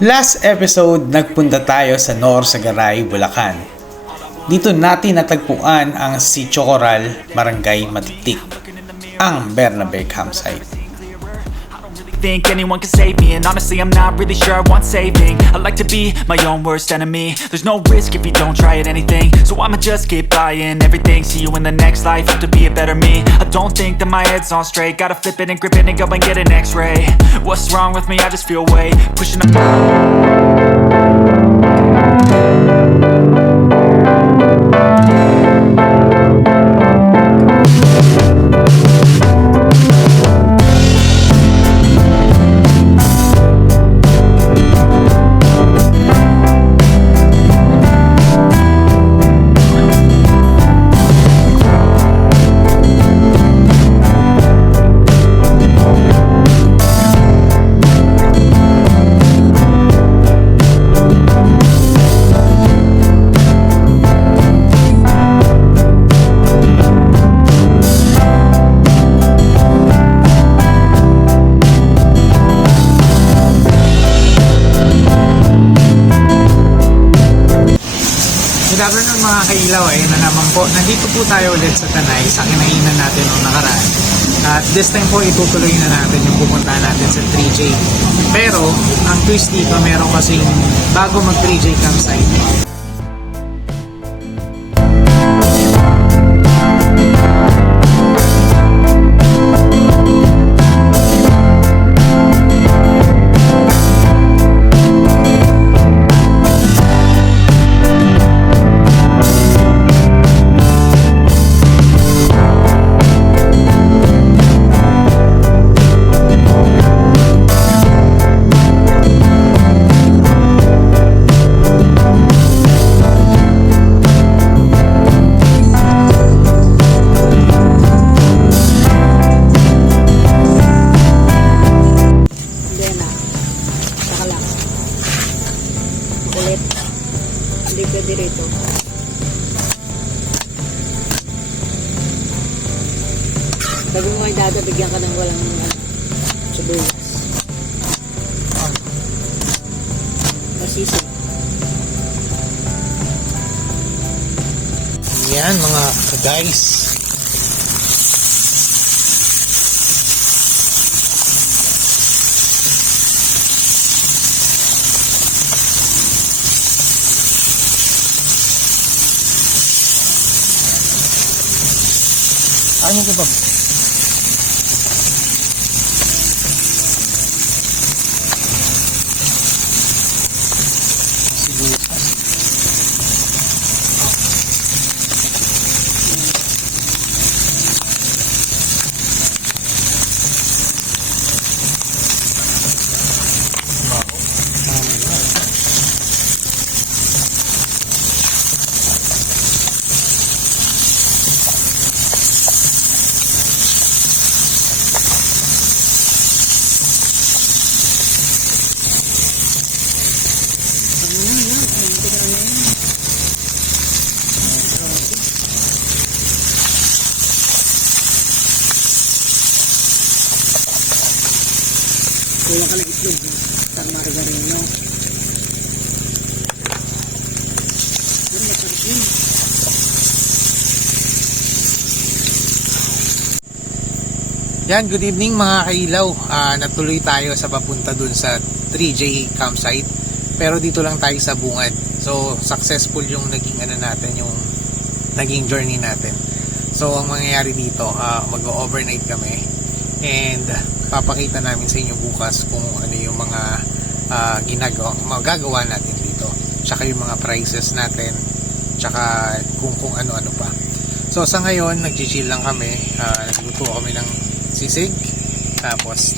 Last episode, nagpunta tayo sa Norsagaray, Bulacan. Dito natin natagpuan ang Sitio Coral, Barangay Matitik, ang Bernabe campsite. Think anyone can save me, and honestly I'm not really sure I want saving. I like to be my own worst enemy. There's no risk if you don't try at anything, so I'ma just keep buying everything. See you in the next life, have to be a better me. I don't think that my head's on straight. Gotta flip it and grip it and go and get an x-ray. What's wrong with me? I just feel weight pushing up. Good afternoon mga kailaw, ayun na naman po. Nandito po tayo ulit sa Tanay, sa kinainan natin noong nakaraan. At this time po itutuloy na natin yung pupunta natin sa 3J. Pero, ang twist dito, meron kasing bago mag 3J campsite. Hindi pwede rito. Sabi mo ay dada, bigyan ka ng walang sibuyas. Masisig. Yan mga guys. Ano ko ba? Kuha ka ng itlog sa margarino. Yan, masarap yun. Yan, good evening mga kailaw. Natuloy tayo sa papunta dun sa 3J campsite. Pero dito lang tayo sa bungad. So, successful yung naging natin, yung naging journey natin. So, ang mangyayari dito, mag-overnight kami. And papakita namin sa inyo bukas kung ano yung mga magagawa natin dito, tsaka yung mga prices natin, tsaka kung ano-ano pa. So sa ngayon nag-chill lang kami, nagluto kami ng sisig, tapos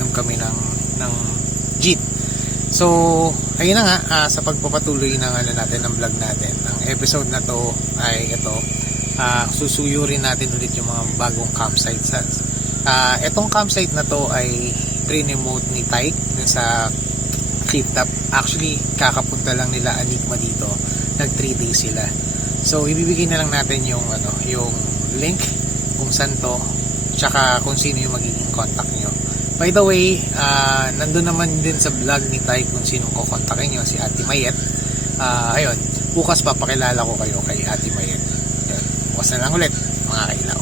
inom kami ng jeep. So ayun na nga, sa pagpapatuloy ng natin, ng vlog natin, ang episode na to ay ito, susuyurin natin ulit yung mga bagong campsites. Etong campsite na to ay pre-remote ni Tyke sa Clifftop. Actually, kakapunta lang nila Enigma dito. Nag 3 days sila. So, ibibigay na lang natin yung link kung saan to, tsaka kung sino yung magiging contact nyo By the way, nandun naman din sa vlog ni Ty kung sinong kukontakin nyo, si Ate Mayet. Ayun, bukas papakilala ko kayo kay Ate Mayet. Ayun, bukas na lang ulit mga kailaw.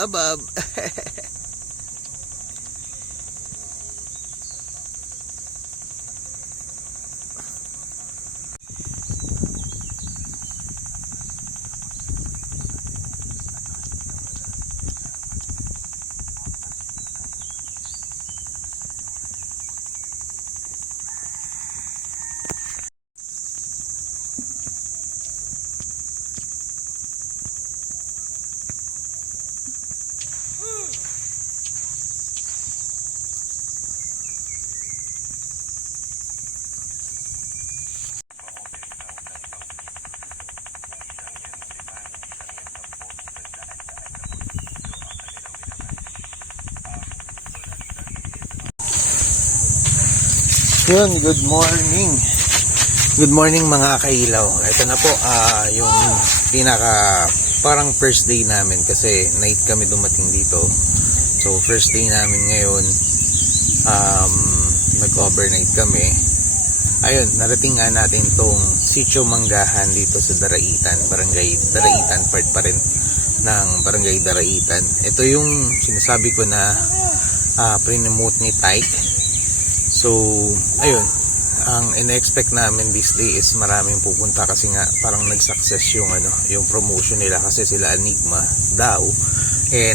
Abab. Yun, good morning. Good morning mga kailaw. Ito na po yung pinaka parang first day namin kasi night kami dumating dito. So first day namin ngayon, nag-overnight kami. Ayun, narating nga natin tong Sitio Manggahan dito sa Daraitan, Barangay Daraitan, part pa rin ng Barangay Daraitan. Ito yung sinasabi ko na pre-remote ni Tyke. So, ayun, ang in-expect namin this day is maraming pupunta kasi nga parang nag-success yung yung promotion nila kasi sila Enigma daw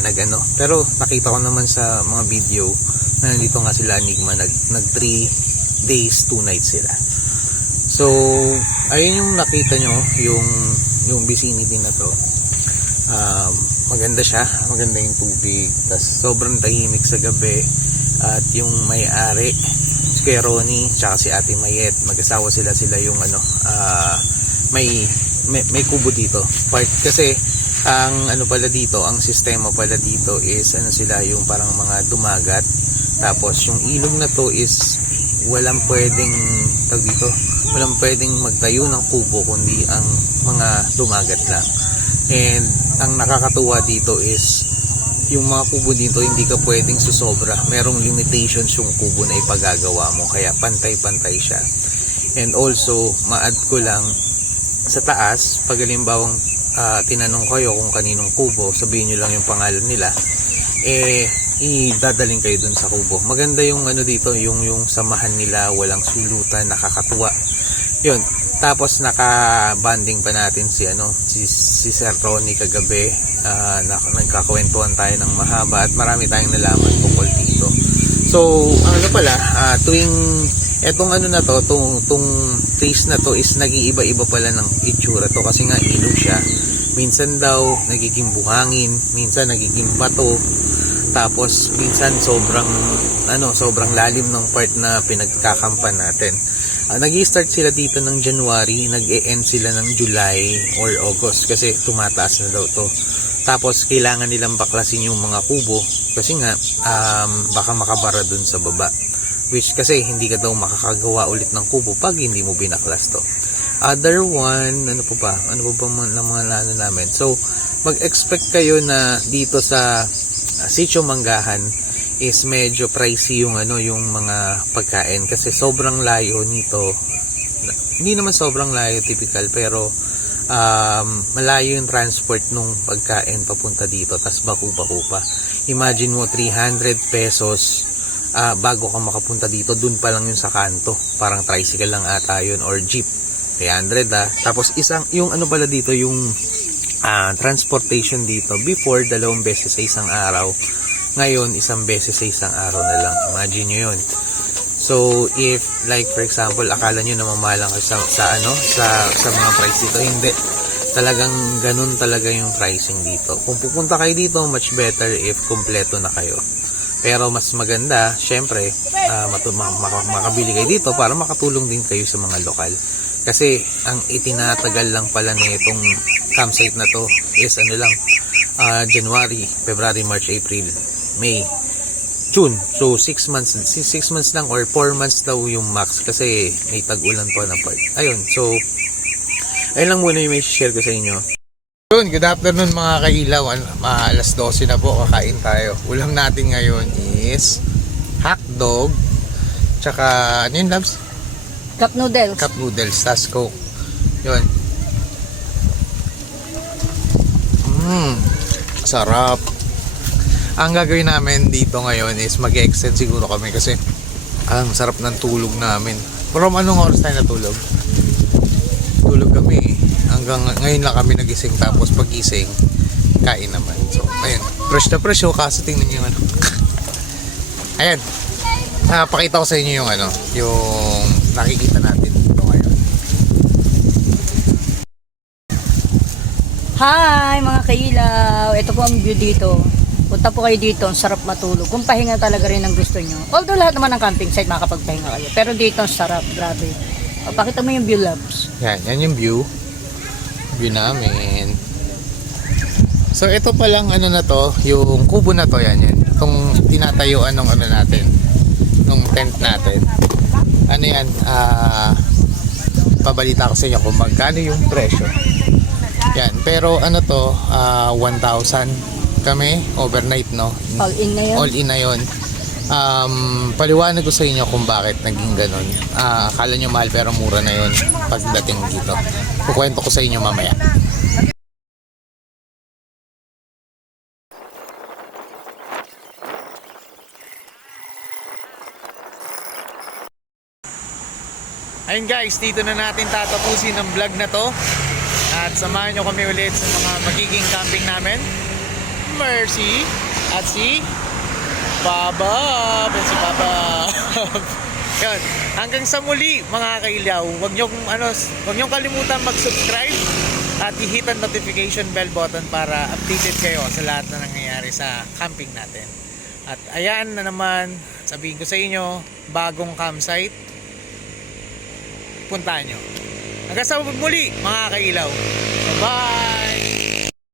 nag-ano. Pero nakita ko naman sa mga video na nandito nga sila Enigma nag 3 days 2 nights sila. So, ayun yung nakita nyo, yung vicinity na to. Maganda siya, maganda yung tubig, tas sobrang tahimik sa gabi at yung may-ari Kuya Ronnie tsaka si Ate Mayet, mag-asawa sila yung may kubo dito part kasi ang pala dito, ang sistema pala dito is sila yung parang mga dumagat, tapos yung ilog na to is walang pwedeng magtayo ng kubo kundi ang mga dumagat lang. And ang nakakatuwa dito is yung mga kubo dito hindi ka pwedeng susobra, merong limitations yung kubo na ipagagawa mo, kaya pantay-pantay siya. And also ma-add ko lang sa taas, pag halimbawang tinanong kayo kung kaninong kubo, sabihin nyo lang yung pangalan nila, idadaling kayo dun sa kubo. Maganda yung dito, yung samahan nila, walang sulutan, nakakatuwa yun. Tapos naka-banding pa natin si Sir Ronnie kagabi. Nagkakwentuhan tayo ng mahaba at marami tayong nalaman tungkol dito. So, tuwing etong na to, tong place na to is nag-iiba-iba pala ng itsura to kasi nga ilog siya. Minsan daw nagiging buhangin, minsan nagiging bato. Tapos minsan sobrang lalim ng part na pinagkakampan natin. Nag-i-start sila dito ng January, nag-e-end sila ng July or August kasi tumataas na daw to. Tapos kailangan nilang baklasin yung mga kubo kasi nga baka makabara dun sa baba. Which kasi hindi ka daw makakagawa ulit ng kubo pag hindi mo binaklas to. Other one, ano pa mga namin. So, mag-expect kayo na dito sa Sitio Manggahan is medyo pricey yung mga pagkain kasi sobrang layo nito. Hindi naman sobrang layo typical, pero malayo yung transport nung pagkain papunta dito, tas baku-baku pa. Imagine mo 300 pesos bago ka makapunta dito, dun pa lang yun sa kanto, parang tricycle lang ata yun or jeep. 300 tapos yung pala dito, yung transportation dito before 2 beses sa isang araw, ngayon 1 beses sa isang araw na lang. Imagine nyo yun. So if like for example akala nyo na mamahalang sa mga price dito, hindi, talagang ganun talaga yung pricing dito. Kung pupunta kayo dito, much better if kompleto na kayo. Pero mas maganda syempre makabili kayo dito para makatulong din kayo sa mga lokal. Kasi ang itinatagal lang pala nitong campsite na to is ano lang, January, February, March, April, May, June. So 6 months, 6 months lang or 4 months daw yung max kasi may tag-ulan pa na part. Ayun, so ayun lang muna yung may share ko sa inyo. Yun, good afternoon mga kailaw. Alas 12 na po, kakain tayo. Ulam natin ngayon is hotdog, tsaka ano yun, Labs? Cup noodles. Cup noodles, tas Coke. Yun. Sarap. Ang gagawin namin dito ngayon is mag-extend siguro kami kasi ang sarap ng tulog namin. Pero anong oras tayo natulog? Tulog kami. Hanggang ngayon lang kami nagising, tapos pagising, kain naman. So, ayun. Fresh na fresh, kaso tingnan nyo yung ano. Ayan. Pakita ko sa inyo yung ano, yung nakikita natin dito ngayon. Hi mga kailaw! Ito po ang view dito. Punta po kayo dito, ang sarap matulog. Kung pahinga talaga rin ang gusto nyo. Although lahat naman ng camping site makakapagpahinga kayo. Pero dito ang sarap, grabe. O, pakita mo yung view, Labs. Yan yung view. View namin. So ito pa lang ano na to, yung kubo na to, yan. Itong tinatayuan ng ano natin, nung tent natin. Ano yan, pabalita ko sa inyo kung magkano yung presyo. Yan, pero ano to, 1,000 kami overnight, no? All in na yun. All in na yun. Paliwanag ko sa inyo kung bakit naging ganun. Akala nyo mahal pero mura na yun pagdating dito. Kukwento ko sa inyo mamaya. Ayun guys, dito na natin tatapusin ang vlog na to. At samahan nyo kami ulit sa mga magiging camping namin. Mercy at si Baba. Si Baba. Yan. Hanggang sa muli mga kailaw. Huwag nyo kalimutan mag-subscribe at i-hit ang notification bell button para updated kayo sa lahat na nangyayari sa camping natin. At ayan na naman, sabihin ko sa inyo, bagong campsite, puntahan nyo. Hanggang sa muli mga kailaw. Bye!